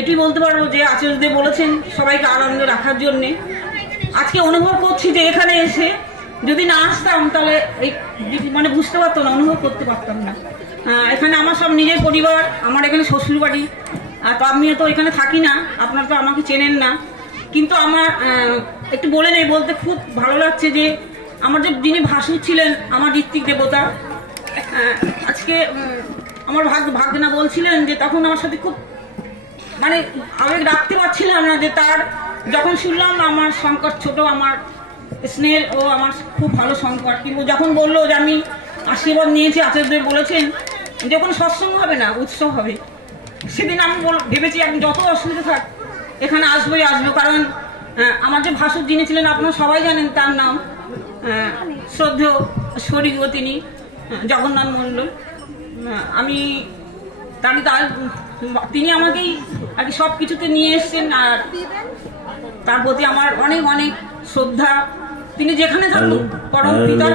এটি বলতে পারবো যে আচার্যদেব বলেছেন সবাইকে আনন্দ রাখার জন্যে। আজকে অনুভব করছি যে এখানে এসে যদি না আসতাম তাহলে এই মানে বুঝতে পারতাম না, অনুভব করতে পারতাম না। এখানে আমার সব নিজের পরিবার, আমার এখানে শ্বশুর বাড়ি। তো আমি তো এখানে থাকি না, আপনারা তো আমাকে চেনেন না, কিন্তু আমার একটু বলে নেই, বলতে খুব ভালো লাগছে যে আমার যে যিনি ভাসুর ছিলেন আমার ঋত্বিক দেবতা, আজকে আমার ভাগ্যনা বলছিলেন যে তখন আমার সাথে খুব মানে আবেগ রাখতে পারছিলাম না, যে তার যখন শুনলাম আমার সংকট ছোট, আমার স্নেহের ও আমার খুব ভালো সংকট, কিন্তু যখন বললো যে আমি আশীর্বাদ নিয়েছি, আচার্যদেব বলেছেন যে কোনো সৎসঙ্গ হবে না, উৎসব হবে, সেদিন আমি ভেবেছি এখন যত অসুবিধা থাক এখানে আসবোই আসবো। কারণ আমার যে ভাসুর যিনি ছিলেন আপনারা সবাই জানেন, তার নাম শ্রদ্ধেয় স্বর্গীয় তিনি জগন্নাথ মণ্ডল। আমি তিনি আমাকেই আর কি সব কিছুতে নিয়ে এসছেন, আর তার প্রতি আমার অনেক অনেক শ্রদ্ধা। তিনি যেখানে থাকুন পরম পিতার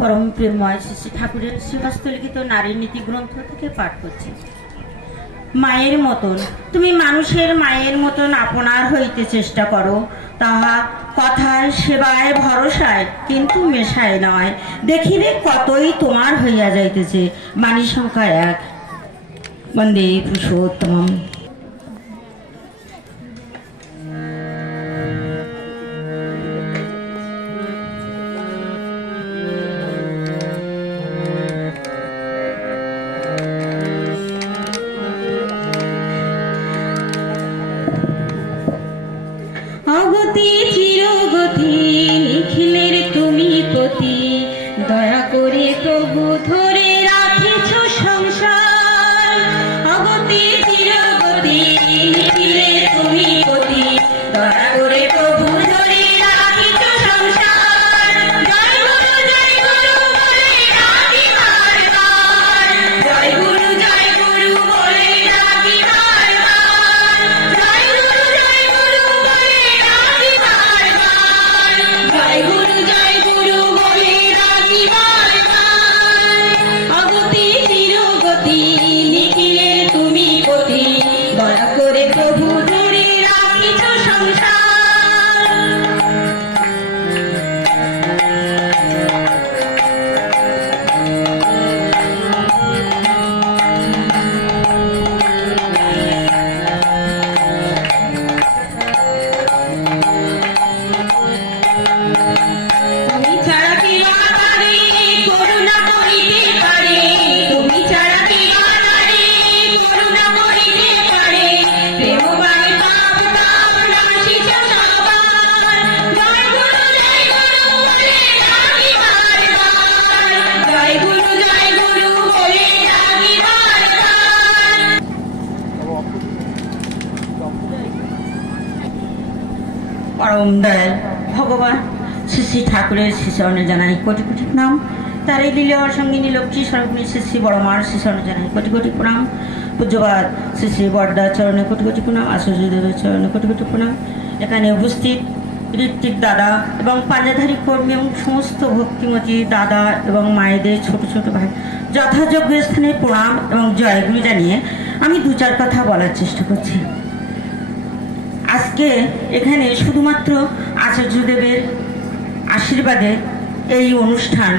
পরম প্রেমময় শ্রী ঠাকুরের শ্রীহস্ত লিখিত নারী নীতি গ্রন্থ থেকে পাঠ করছি। মায়ের মতন তুমি মানুষের মায়ের মতন আপনার হইতে চেষ্টা করো, তাহা কথায় সেবায় ভরসায় কিন্তু মেশায় নয়, দেখিবে কতই তোমার হইয়া যাইতেছে। বাণী সংখ্যা 1। বন্দে পুরুষোত্তম। অগতি চিরগতি নিখিলের তুমি পতি, দয়া করে প্রভু ধরে রাখিছ সংসার। অগতি চিরগতি নিখিলের তুমি পতি, দয়া করে প্রভু ধরে রাখিছ সংসার। জয় গুরু বলে রাখি বারবার, জয় গুরু বলে রাখি বারবার, জয় গুরু বলে রাখি বারবার, জয় গুরু বলে রাখি বারবার। অগতি চিরগতি নিখিলের তুমি পতি, দয়া করে প্রভু ধরে রাখিছ সংসার। তুমি ছাড়া কি আর পারে করুণা করিতে পারে, তুমি ছাড়া কি আর পারে করুণা করিতে পারে। প্রেমবাণী পাপ তাপ নাশিছ সবার, জয় গুরু বলে রাখি বারবার, জয় গুরু বলে রাখি বারবার। পরম দয়াল ভগবান শ্রী শ্রী ঠাকুরের শ্রীচরণে জানাই কোটি কোটি প্রণাম। তার এই লীলা সঙ্গিনী লক্ষ্মী স্বরূপিণী শ্রী শ্রী বড়মার শ্রীচরণে জানাই কোটি কোটি প্রণাম। পূজ্যবাদ শ্রী শ্রী বড়দার চরণে কোটি কোটি প্রণাম, আচার্যদেবের চরণে কোটি কোটি প্রণাম। এখানে উপস্থিত ঋত্বিক দাদা এবং পাঞ্জাধারী কর্মী এবং সমস্ত ভক্তিমতী দাদা এবং মায়েদের ছোট ছোট ভাই যথাযোগ্য স্থানে প্রণাম এবং জয়গুরু জানিয়ে আমি 2-4 কথা বলার চেষ্টা করছি। আজকে এখানে শুধুমাত্র আচার্যদেবের আশীর্বাদে এই অনুষ্ঠান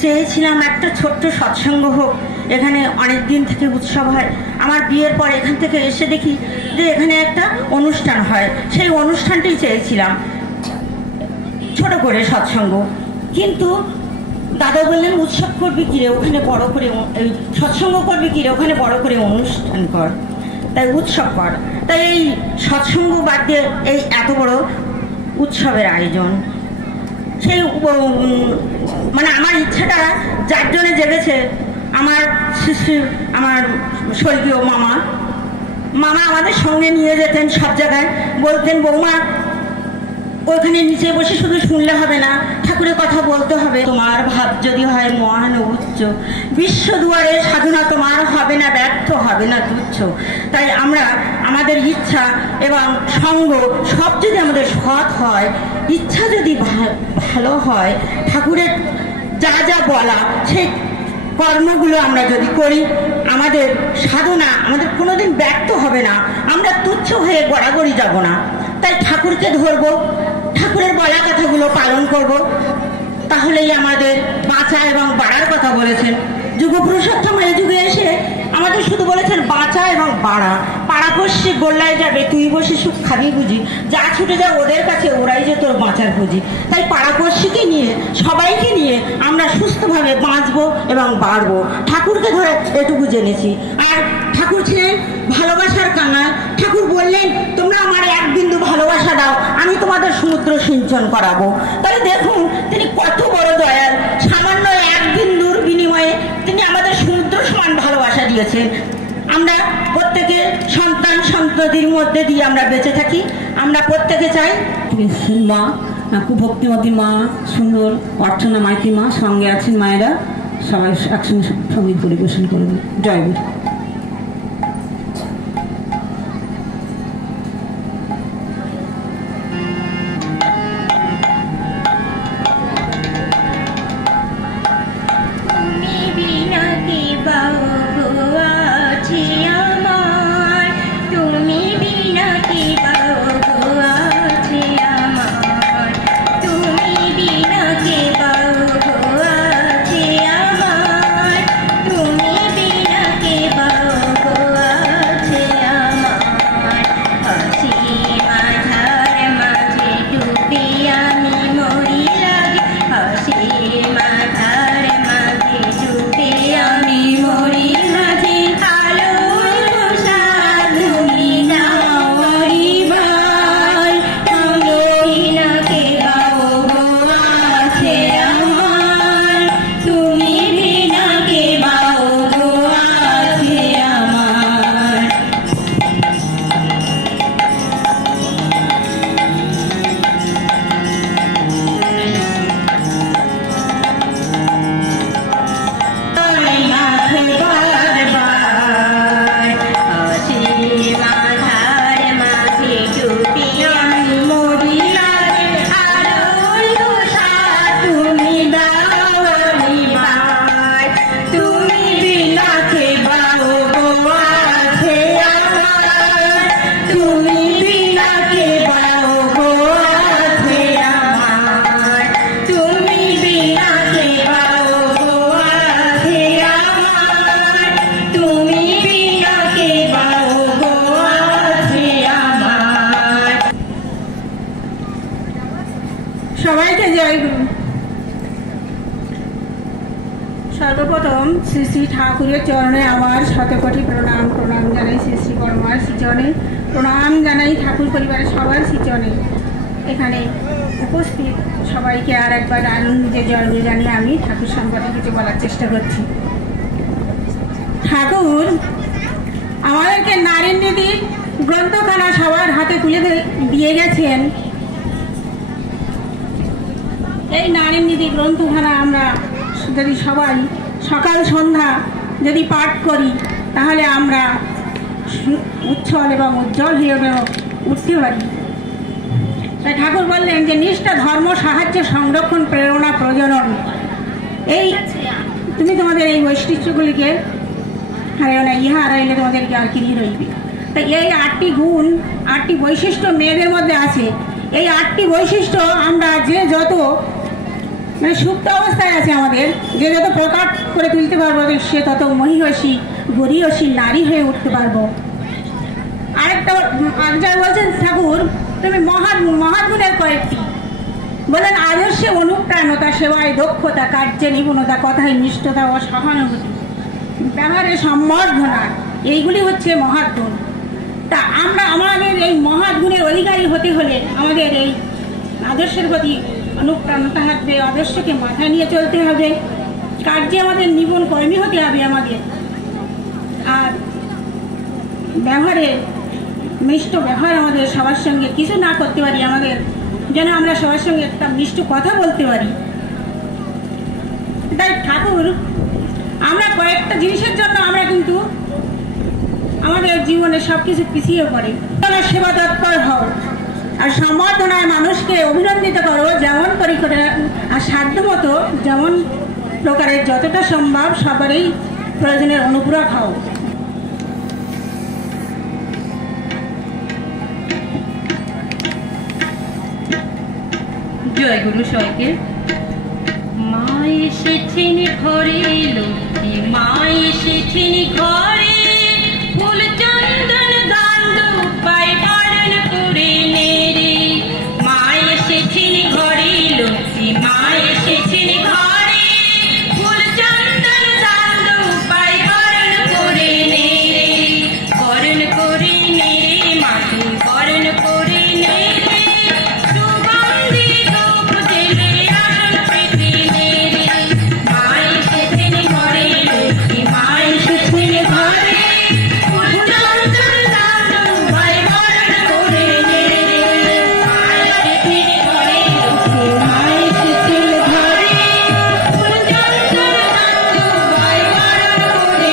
চেয়েছিলাম একটা ছোট্ট সৎসঙ্গ হোক। এখানে অনেক দিন থেকে উৎসব হয়, আমার বিয়ের পর এখান থেকে এসে দেখি যে এখানে একটা অনুষ্ঠান হয়, সেই অনুষ্ঠানটাই চেয়েছিলাম ছোট করে সৎসঙ্গ। কিন্তু দাদা বললেন উৎসব করবি কিরে, ওখানে বড় করে সৎসঙ্গ করবি কিরে, ওখানে বড় করে অনুষ্ঠান কর, তাই উৎসব কর। তাই এই সৎসঙ্গ বাদ দিয়ে এই এত বড় উৎসবের আয়োজন। সেই মানে আমার ইচ্ছাটা যার জন্য জেগেছে আমার শিশির, আমার স্বর্গীয় মামা আমাদের সঙ্গে নিয়ে যেতেন সব জায়গায়, বলতেন বৌমা ওখানে নিচে বসে শুধু শুনলে হবে না, ঠাকুরের কথা বলতে হবে। তোমার ভাব যদি হয় মহান উচ্চ, বিশ্ব দুয়ারে সাধনা তোমার হবে না ব্যর্থ, হবে না তুচ্ছ। তাই আমরা আমাদের ইচ্ছা এবং সঙ্গ সব যদি আমাদের সৎ হয়, ইচ্ছা যদি ভালো হয়, ঠাকুরের যা যা বলা সেই কর্মগুলো আমরা যদি করি, আমাদের সাধনা আমাদের কোনোদিন ব্যর্থ হবে না, আমরা তুচ্ছ হয়ে গড়াগড়ি যাব না। তাই ঠাকুরকে ধরবো, ঠাকুরের বলা কথাগুলো পালন করব, তাহলেই আমাদের বাঁচা এবং বাড়ার কথা বলেছেন যুগপুরুষোত্তম। এই যুগে এসে আমাদের শুধু বলেছেন বাঁচা এবং বাড়া। পাড়াপড়শি গোল্লায় যাবে তুই বসে সুখ খাবি বুঝি, যা ছুটে যা ওদের কাছে ওরাই যে তোর বাঁচার পুঁজি। তাই পাড়াপড়শিকে নিয়ে সবাইকে নিয়ে আমরা সুস্থভাবে বাঁচবো এবং বাড়বো। ঠাকুরকে ধরে এটুকু জেনেছি। আর ঠাকুর ছিলেন ভালোবাসার কাঙাল। ঠাকুর বললেন তোমরা আমার এক বিন্দু ভালোবাসা দাও, আমি তোমাদের সমুদ্র সিঞ্চন করাবো। তাহলে দেখুন তিনি কত বড় দয়াল, সামান্য এক বিন্দুর বিনিময়ে তিনি আমাদের সমুদ্র সমান ভালোবাসা দিয়েছেন। আমরা প্রত্যেকে সন্তান সন্ততির মধ্যে দিয়ে আমরা বেঁচে থাকি। আমরা প্রত্যেকে চাই মা, খুব ভক্তিমতী মা, সুন্দর অর্চনা মাইতি মা, সঙ্গে আছেন মায়েরা, সবাই একসঙ্গে সঙ্গীত পরিবেশন করবে। জয় গুরু। সবাইকে জয় গুরু। সর্বপ্রথম শ্রী শ্রী ঠাকুরের চরণে আমার শতকোটি প্রণাম জানাই। শ্রী শ্রী বড়মার শ্রীচরণে প্রণাম জানাই, ঠাকুর পরিবারের সবার শ্রীচরণে। এখানে উপস্থিত সবাইকে আর একবার আনন্দে জয় গুরু জানিয়ে আমি ঠাকুর সম্পর্কে কিছু বলার চেষ্টা করছি। ঠাকুর আমাদেরকে নারীর নীতি গ্রন্থখানা সবার হাতে তুলে দিয়ে গেছেন। এই নারীর নীতি গ্রন্থখানা আমরা যদি সবাই সকাল সন্ধ্যা যদি পাঠ করি, তাহলে আমরা উচ্ছল এবং উজ্জ্বল হয়ে উঠতে পারি। তাই ঠাকুর বললেন যে নিষ্ঠা, ধর্ম, সাহায্য, সংরক্ষণ, প্রেরণা, প্রজনন, এই তুমি তোমাদের এই বৈশিষ্ট্যগুলিকে হারাইও না, ইহা হারাইলে তোমাদেরকে আর কি রইবে। তাই এই 8টি গুণ, 8টি বৈশিষ্ট্য মেয়েদের মধ্যে আছে। এই 8টি বৈশিষ্ট্য আমরা যে যত মানে সুপ্ত অবস্থায় আছে আমাদের, যে যত প্রকাশ করে তুলতে পারবো, সে তত মহিষী গরিয়সী নারী হয়ে উঠতে পারবো। আরেকটা যা বলছেন ঠাকুর, তুমি মহাগুণের কয়েকটি বলেন: আদর্শে অনুপ্রাণতা, সেবায় দক্ষতা, কার্যে নিপুণতা, কথায় নিষ্ঠতা ও সহানুভূতি, ব্যবহারে সম্বর্ধনা, এইগুলি হচ্ছে মহাগুণ। তা আমরা আমাদের এই মহাগুণের অধিকারী হতে হলে আমাদের এই আদর্শের প্রতি অনুপ্রাণিত থাকবে, আদর্শকে মাথায় নিয়ে চলতে হবে, কার্যে আমাদের নিপুণ কর্মী হতে হবে আমাদের। আর ব্যবহারে মিষ্ট ব্যবহার আমাদের সবার সঙ্গে কিছু না করতে পারি, আমাদের যেন আমরা সবার সঙ্গে একটা মিষ্ট কথা বলতে পারি। তাই ঠাকুর আমরা কয়েকটা জিনিসের জন্য আমরা কিন্তু আমাদের জীবনে সব কিছু পিছিয়ে পড়ে। সেবা তৎপর হও আর সম্বর্ধনায় মানুষকে অভিনন্দিত করো যেমন করি করে, আর সাধ্য মতো যেমন প্রকারের যতটা সম্ভব সবারই প্রয়োজনের অনুগ্রহ খাও। জয় গুরু সবাইকে। মা এসেছেন ঘরে লক্ষ্মী, মা এসেছেন ঘরে, ফুল চন্দন গান্ধ পায় পালন করে নেরে। মা এসেছেন ঘরে লক্ষ্মী, মা এসেছেন ঘরে, ফুল চন্দন গান্ধ পায় পালন করে নেরে। বরণ করে নেরে মাকে, বরণ করে নেরে, সুগন্ধি ধূপ জেলে আসন পেতে নেরে। মা এসেছেন ঘরে লক্ষ্মী, মা এসেছেন ঘরে, ফুল চন্দন গান্ধ পায় পালন করে নেরে। মা এসেছেন ঘরে লক্ষ্মী, মা এসেছেন ঘরে, ফুল চন্দন গান্ধ পায় পালন করে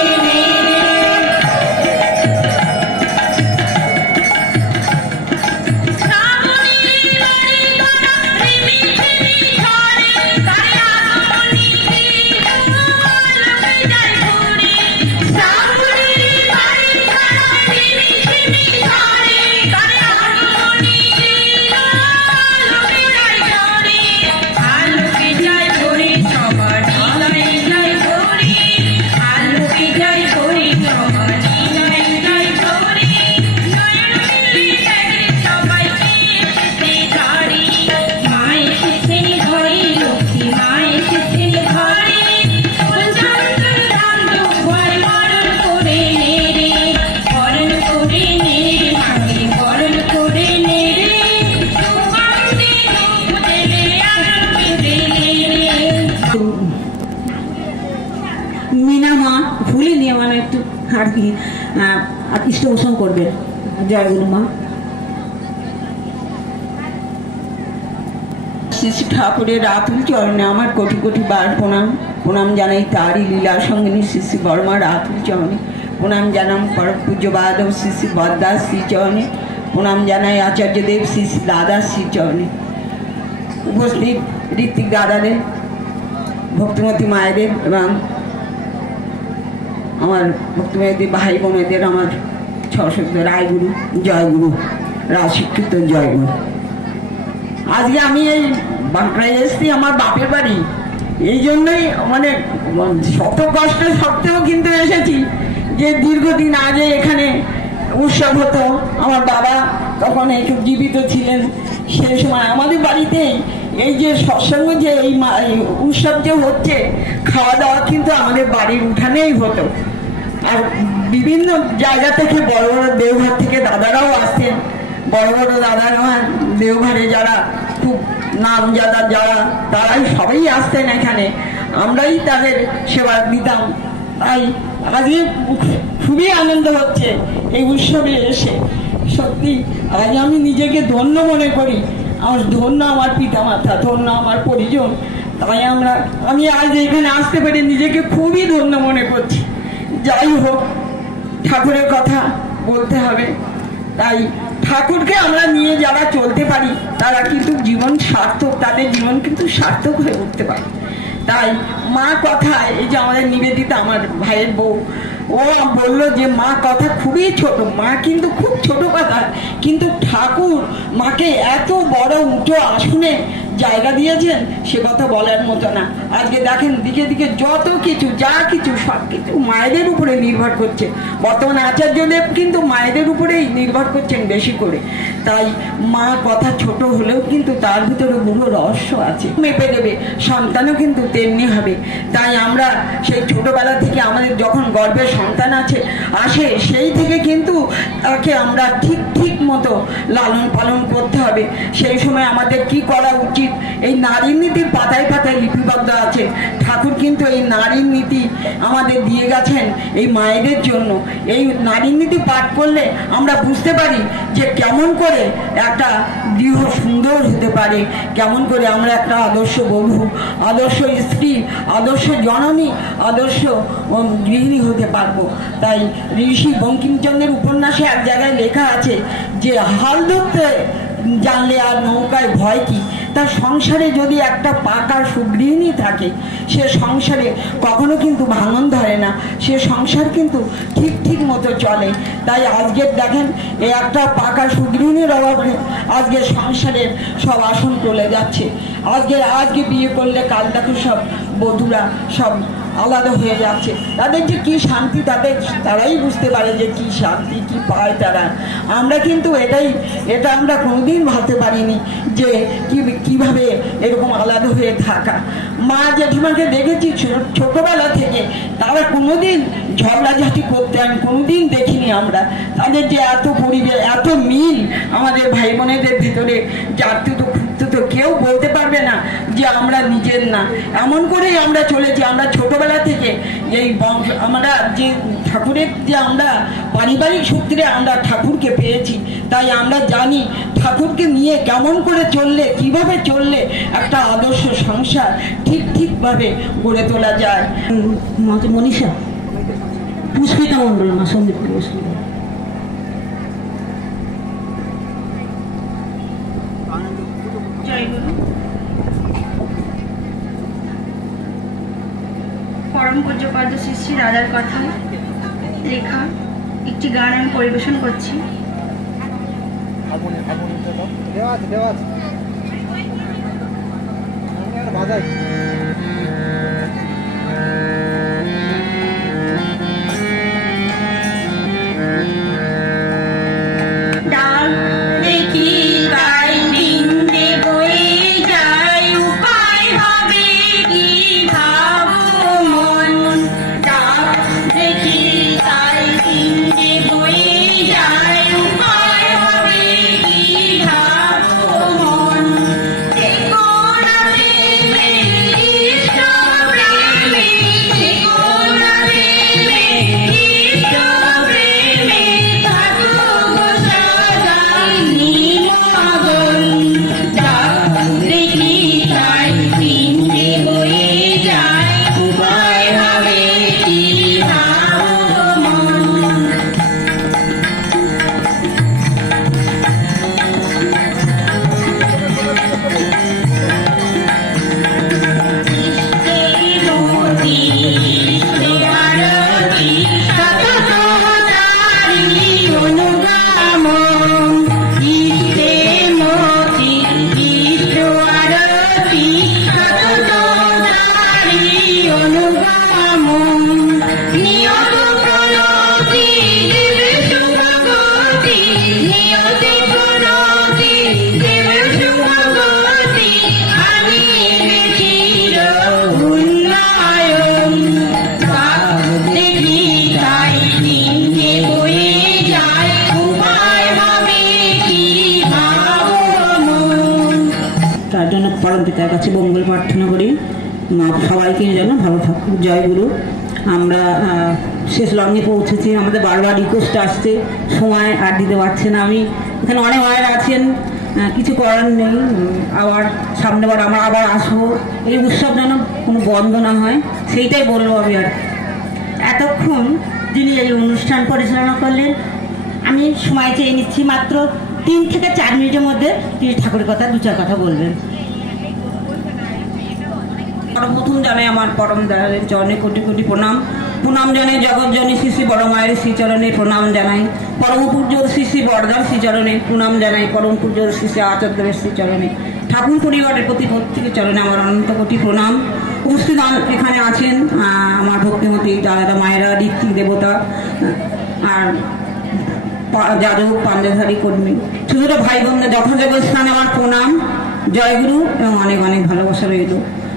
মিনা মা ভুলিনি মানে একটু আর কি ইষ্ট পোষণ করবেন। জয় গুরু মা। শ্রী শ্রী ঠাকুরের রাতুল চরণে আমার কোটি কোটি বার প্রণাম। প্রণাম জানাই তারই লীলা সঙ্গিনী শ্রী শ্রী বর্মার রাতুল চরণে। প্রণাম জানাম পরম পূজ্য বাদব শ্রী শ্রী বদ্দাস শ্রী চরণে। প্রণাম জানাই আচার্যদেব শ্রী শ্রী দাদা শ্রী চরণে। উপস্থিত ঋত্বিক দাদাদের, ভক্তিমতী মায়েদের এবং আমার ভক্তিমতীদের ভাই বোনেদের আমার সশব্দ রায়গুরু, জয়গুরু, রাজশিক্ষিত জয়গুরু। আজকে আমি এই বাঁকড়ায় এসেছি আমার বাপের বাড়ি, এই জন্যই মানে শত কষ্ট সত্ত্বেও কিন্তু এসেছি যে দীর্ঘদিন আগে এখানে উৎসব হতো। আমার বাবা তখন এইসব জীবিত ছিলেন, সেই সময় আমাদের বাড়িতেই এই যে সৎসঙ্গ যে এই উৎসব যে হচ্ছে, খাওয়া দাওয়া কিন্তু আমাদের বাড়ির উঠানেই হতো। আর বিভিন্ন জায়গা থেকে বড় বড় দেওঘর থেকে দাদারাও আসতেন। বড় বড় দাদারা দেওঘরে যারা খুব নামজাদা যারা, তারাই সবাই আসতেন এখানে, আমরাই তাদের সেবা দিতাম। তাই আজকে খুবই আনন্দ হচ্ছে এই উৎসবে এসে। সত্যি আজ আমি নিজেকে ধন্য মনে করি। আমার ধন্য আমার পিতামাতা, ধন্য আমার পরিজন। তাই আমি আজ এখানে আসতে পেরে নিজেকে খুবই ধন্য মনে করছি। যাই হোক, ঠাকুরের কথা বলতে হবে। তাই ঠাকুরকে আমরা নিয়ে যারা চলতে পারি তারা কিন্তু জীবন সার্থক, তাদের জীবন কিন্তু সার্থক হয়ে উঠতে পারে। তাই মা কথা, এই যে আমাদের নিবেদিতা আমার ভাইয়ের বউ, ও বললো যে মা কথা খুবই ছোট, মা কিন্তু খুব ছোট কথা, কিন্তু ঠাকুর মাকে এত বড় উঁচু আসনে জায়গা দিয়েছেন সে কথা বলার মতো না। আজকে দেখেন দিকে দিকে যত কিছু যা কিছু সব কিছু মায়েদের উপরে নির্ভর করছে। বর্তমানে আচার্যদেব কিন্তু মায়েদের উপরেই নির্ভর করছেন বেশি করে। তাই মা কথা ছোট হলেও কিন্তু তার ভিতরে বহু রহস্য আছে। মেপে দেবে সন্তানও কিন্তু তেমনি হবে। তাই আমরা সেই ছোটবেলা থেকে আমাদের যখন গর্ভে সন্তান আসে সেই থেকে কিন্তু তাকে আমরা ঠিক মতো লালন পালন করতে হবে। সেই সময় আমাদের কি করা উচিত, এই নারী নীতির পাতায় পাতায় লিপিবদ্ধ আছে। ঠাকুর কিন্তু এই নারী নীতি আমাদের দিয়ে গেছেন এই মায়েদের জন্য। এই নারী নীতি পাঠ করলে আমরা বুঝতে পারি যে কেমন করে একটা গৃহ সুন্দর হতে পারে, কেমন করে আমরা একটা আদর্শ বধূ, আদর্শ স্ত্রী, আদর্শ জননী, আদর্শ গৃহিণী হতে পারবো। তাই ঋষি বঙ্কিমচন্দ্রের উপন্যাসে এক জায়গায় লেখা আছে যে হাল ধরতে জানলে আর নৌকায় ভয় কি। তার সংসারে যদি একটা পাকা সুগৃহিণী থাকে সে সংসারে কখনো কিন্তু ভাঙন ধরে না, সে সংসার কিন্তু ঠিক মতো চলে। তাই আজকের দেখেন এই একটা পাকা সুগৃহিণীর অভাবে আজকে সংসারের সব আসন চলে যাচ্ছে। আজকে বিয়ে করলে কাল দেখো সব বধূরা সব আলাদা হয়ে যাচ্ছে। তাদের যে কি শান্তি তারাই বুঝতে পারে যে কি শান্তি কি পায় তারা। আমরা কিন্তু এটা আমরা কোনোদিন ভাবতে পারিনি যে কিভাবে এরকম আলাদা হয়ে থাকা। মা জেঠিমাকে দেখেছি ছোটবেলা থেকে, তারা কোনোদিন ঝগড়াঝাটি করতে আমি কোনোদিন দেখিনি। আমরা তাদের যে এত পরিবেশ এত মিল আমাদের ভাই বোনেদের ভিতরে, জাতীয় তো কেউ বলতে পারবে না যে আমরা নিজের না। এমন করেই আমরা চলেছি। আমরা ছোটবেলা থেকে এই আমরা যে ঠাকুরের যে আমরা পারিবারিক সূত্রে আমরা ঠাকুরকে পেয়েছি, তাই আমরা জানি ঠাকুরকে নিয়ে কেমন করে চললে, কিভাবে চললে একটা আদর্শ সংসার ঠিকভাবে গড়ে তোলা যায়। মনীষা পুষ্পিতা মন্ডল মা সন্দীপ পরম পূজ্যপাদ শ্রী শ্রী রাধার কথায় লেখা একটি গান আমি পরিবেশন করছি। পিতার কাছে মঙ্গল প্রার্থনা করি, সবাইকে যেন ভালো থাকুক। জয় গুরু। আমরা শেষ লগ্নে পৌঁছেছি। আমাদের বারবার রিকোয়েস্ট আসছে, সময় আর দিতে পারছে না। আমি এখানে অনেক মায়েরা আছেন, কিছু করার নেই। আবার সামনেবার আমরা আবার আসবো। এই উৎসব যেন কোনো বন্ধ না হয়, সেইটাই বলবো আমি। আর এতক্ষণ যিনি এই অনুষ্ঠান পরিচালনা করলেন, আমি সময় চেয়ে নিচ্ছি মাত্র 3 থেকে 4 মিনিটের মধ্যে তিনি ঠাকুরের কথা 2-4 কথা বলবেন। সর্বপ্রথম জানাই আমার পরম দয়ালের চরণে কোটি কোটি প্রণাম জানাই। জগৎজনী শ্রী শ্রী বড় মায়ের শ্রীচরণে প্রণাম জানাই। পরম পূজ্য শ্রী শ্রী বড়দার শ্রীচরণে প্রণাম জানাই। পরম পূজ্য শ্রী শ্রী আচার্যের শ্রীচরণে ঠাকুর পরিবারের প্রতি প্রত্যেকের চরণে আমার অনন্ত কোটি প্রণাম। উপস্থিত এখানে আছেন আমার ভক্তিমতী দাদা মায়েরা, ঋত্বিক দেবতা আর যাদব পাঞ্জাধারী কর্মী, ছোট ছোট ভাই বোনদের যথাযোগ্য স্থানে আমার প্রণাম, জয়গুরু এবং অনেক অনেক ভালোবাসা রইল।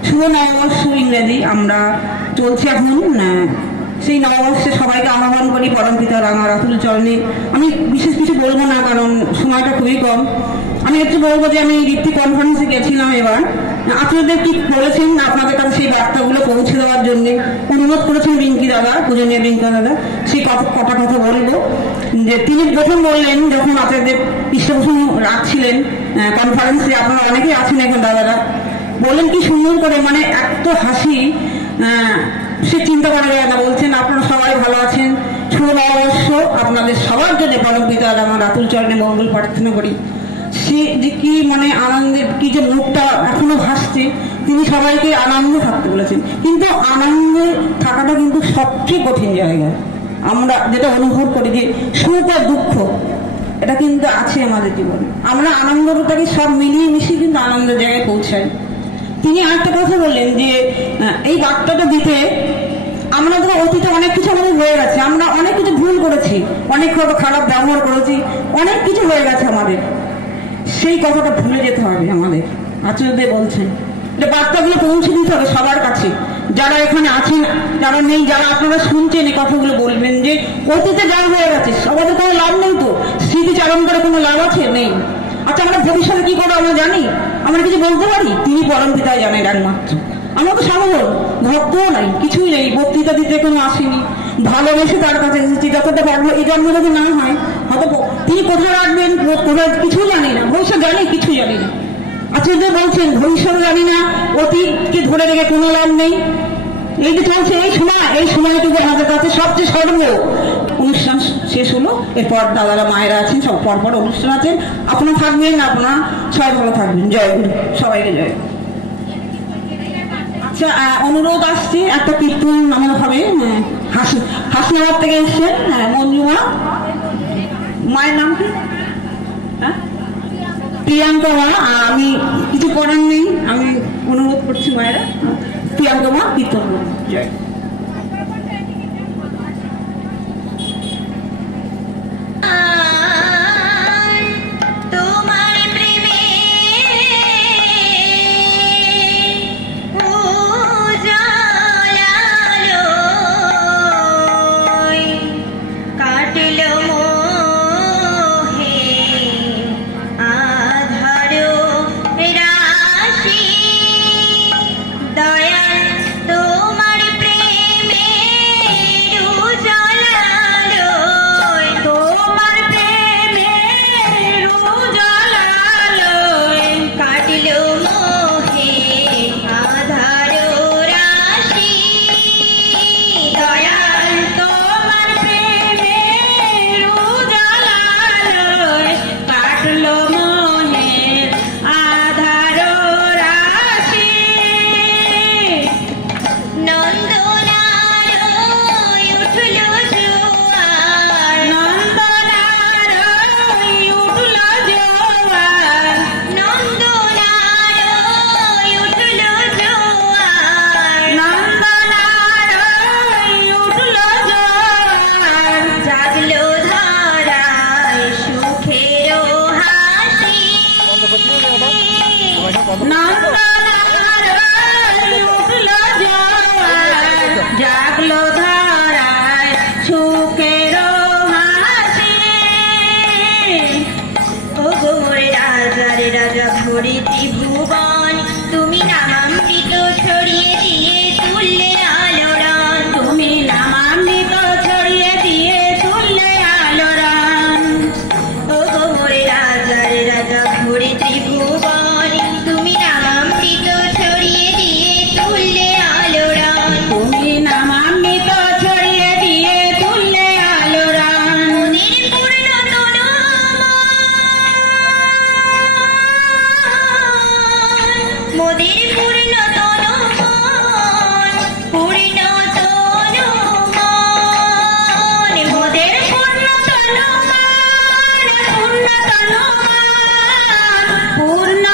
শুভ নববর্ষ ইংরেজি আমরা চলছে এখন, সেই নববর্ষে সবাইকে আহ্বান করি পরমপিতা রাঙা রাতুল চরণে। আমি বিশেষ কিছু বলবো না, কারণ সময়টা খুবই কম। আমি একটু বলবো যে আমি ঋত্বিক কনফারেন্সে গেছিলাম এবার, আপনাদের কি বলেছেন আপনাদের কাছে সেই বার্তাগুলো পৌঁছে দেওয়ার জন্য অনুরোধ করেছেন রিঙ্কি দাদা, পূজনীয় রিঙ্কি দাদা। সেই কটা কথা বলবো যে তিনি প্রথম বললেন যখন আপনাদের পৃষ্ঠপোষণ রাখছিলেন কনফারেন্সে, আপনারা অনেকেই আছেন এখন দাদারা, বললেন কি সুন্দর করে, মানে এত হাসি সে চিন্তা করা যায় না। বলছেন আপনারা সবাই ভালো আছেন, শুভ নববর্ষ আপনাদের সবার জন্য পরমপিতা রাঙা রাতুল চরণে মঙ্গল প্রার্থনা করি। সে যে কি মানে আনন্দের, কি যে মুখটা এখনো ভাসছে, তিনি সবাইকে আনন্দ থাকতে বলেছেন। কিন্তু আনন্দে থাকাটা কিন্তু সবচেয়ে কঠিন জায়গা। আমরা যেটা অনুভব করি যে সুখ আর দুঃখ এটা কিন্তু আছে আমাদের জীবনে, আমরা আনন্দটাকে সব মিলিয়ে মিশিয়ে কিন্তু আনন্দের জায়গায় পৌঁছাই। তিনি আরেকটা কথা বললেন যে এই বার্তাটা দিতে আমাদের অতীতে অনেক কিছু আমাদের হয়ে গেছে, আমরা অনেক কিছু ভুল করেছি, অনেক খারাপ ব্যবহার করেছি, অনেক কিছু হয়ে গেছে আমাদের, সেই কথাটা ভুলে যেতে হবে আমাদের। আচার্যদেব বলছেন এটা বার্তাগুলো পৌঁছে দিতে হবে সবার কাছে, যারা এখানে আছেন, যারা নেই, যারা আপনারা শুনছেন এই কথাগুলো বলবেন যে অতীতে যা হয়ে গেছে আমাদের কোনো লাভ নেই, তো স্মৃতিচারণ করে কোনো লাভ আছে? নেই। আচ্ছা আমরা ভবিষ্যতে কি করবো আমরা জানি? আমরা কিছু বলতে পারি? তিনি পরম পিতা জানেন একমাত্র। আমরা তো সাধারণ ভক্তও নাই, কিছুই নেই, বক্তৃতা দিতে কোনো আসেনি, ভালোবেসে তার কাছে এসেছি, যতটা পারবো। এই জন্ম যদি না হয় হয়তো তিনি কোথায় রাখবেন কোথায় কিছু জানি না, ভবিষ্যৎ জানি কিছু জানি না। আচার্য বলছেন ভবিষ্যৎ জানি না, অতীতকে ধরে রেখে কোনো লাভ নেই। এই যে চলছে এই সময়টুকু আমাদের কাছে সবচেয়ে স্মরণ। অনুষ্ঠান শেষ হলো, এরপর দাদারা মায়েরা আছেন, সব পরপর অনুষ্ঠান আছেন, আপনারা থাকবেন, আপনারা সবাই ভালো থাকবেন। জয় গুরু, সবাইকে জয়। আচ্ছা অনুরোধ আসছে, একটা কীর্তন আমার হবে, হাসনাবাদ থেকে এসছেন মঞ্জুমা, মায়ের নাম কি? হ্যাঁ প্রিয়াঙ্কা মা। আমি কিছু করার নেই, আমি অনুরোধ করছি মায়েরা, প্রিয়াঙ্কা মা কীর্তন করুন। জয়। পূর্ণ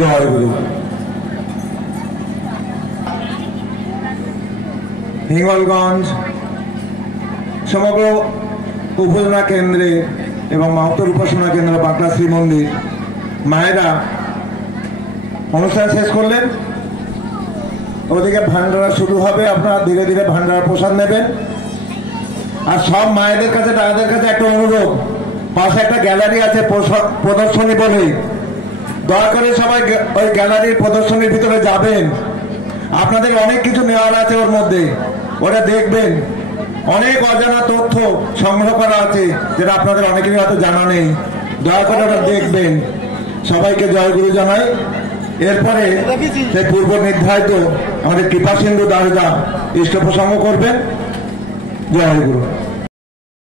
জয় গুরু। হিঙ্গলগঞ্জ সমগ্র উপজেলা কেন্দ্রে এবং মাহাতোর উপাসনা কেন্দ্র বাঁকড়া শ্রী মন্দির মায়েরা অনুষ্ঠান শেষ করলেন। ওদিকে ভান্ডারা শুরু হবে, আপনারা ধীরে ধীরে ভান্ডারা প্রসাদ নেবেন। আর সব মায়েদের কাছে দাদাদের কাছে একটা অনুরোধ, পাশে একটা গ্যালারি আছে প্রদর্শনী বলে, দয়া করে সবাই ওই গ্যালারির প্রদর্শনীর ভিতরে যাবেন। আপনাদের অনেক কিছু নেওয়ার আছে ওর মধ্যে, ওটা দেখবেন। অনেক অজানা তথ্য সংগ্রহ করা আছে যেটা আপনাদের অনেকেরই হয়তো জানা নেই, দয়া করে ওটা দেখবেন। সবাইকে জয় গুরু জানাই। এরপরে সেই পূর্ব নির্ধারিত আমাদের কৃপা সিন্ধু দারোগা ইষ্ট প্রসঙ্গ করবেন। জয় গুরু।